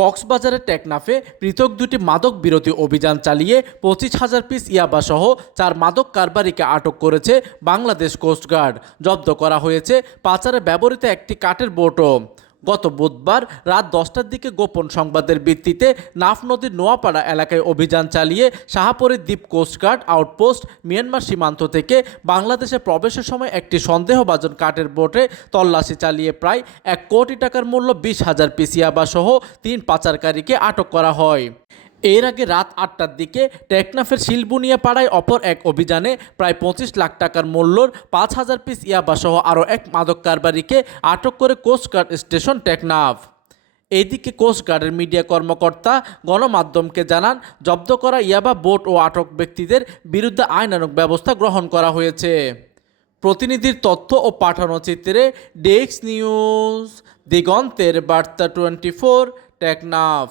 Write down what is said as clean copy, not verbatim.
কক্সবাজারের টেকনাফে পৃথক দুটি মাদক বিরোধী অভিযান চালিয়ে 25,000 পিস ইয়াবাসহ 4 মাদক কারবারিকে আটক করেছে বাংলাদেশ কোস্টগার্ড। জব্দ করা হয়েছে পাচারে ব্যবহৃত একটি কাঠের বোটও। গত বুধবার রাত 10টার দিকে গোপন সংবাদের ভিত্তিতে নাফ নদীর নোয়াপাড়া এলাকায় অভিযান চালিয়ে শাহপরী দ্বীপ কোস্টগার্ড আউটপোস্ট মিয়ানমার সীমান্ত থেকে বাংলাদেশে প্রবেশের সময় একটি সন্দেহভাজন কাঠের বোটে তল্লাশি চালিয়ে প্রায় 1 কোটি টাকার মূল্য 20,000 পিস ইয়াবাসহ 3 পাচারকারীকে আটক করা হয়। এর আগে রাত 8টার দিকে টেকনাফের শিলবুনিয়া পাড়ায় অপর এক অভিযানে প্রায় 25 লাখ টাকার মূল্যর 5,000 পিস ইয়াবাসহ আরও এক মাদক কারবারিকে আটক করে কোস্টগার্ড স্টেশন টেকনাফ। এইদিকে কোস্টগার্ডের মিডিয়া কর্মকর্তা গণমাধ্যমকে জানান, জব্দ করা ইয়াবা বোট ও আটক ব্যক্তিদের বিরুদ্ধে আইনানুগ ব্যবস্থা গ্রহণ করা হয়েছে। প্রতিনিধির তথ্য ও পাঠানো চিত্রে ডেস্ক নিউজ, দিগন্তের বার্তা 24, টেকনাফ।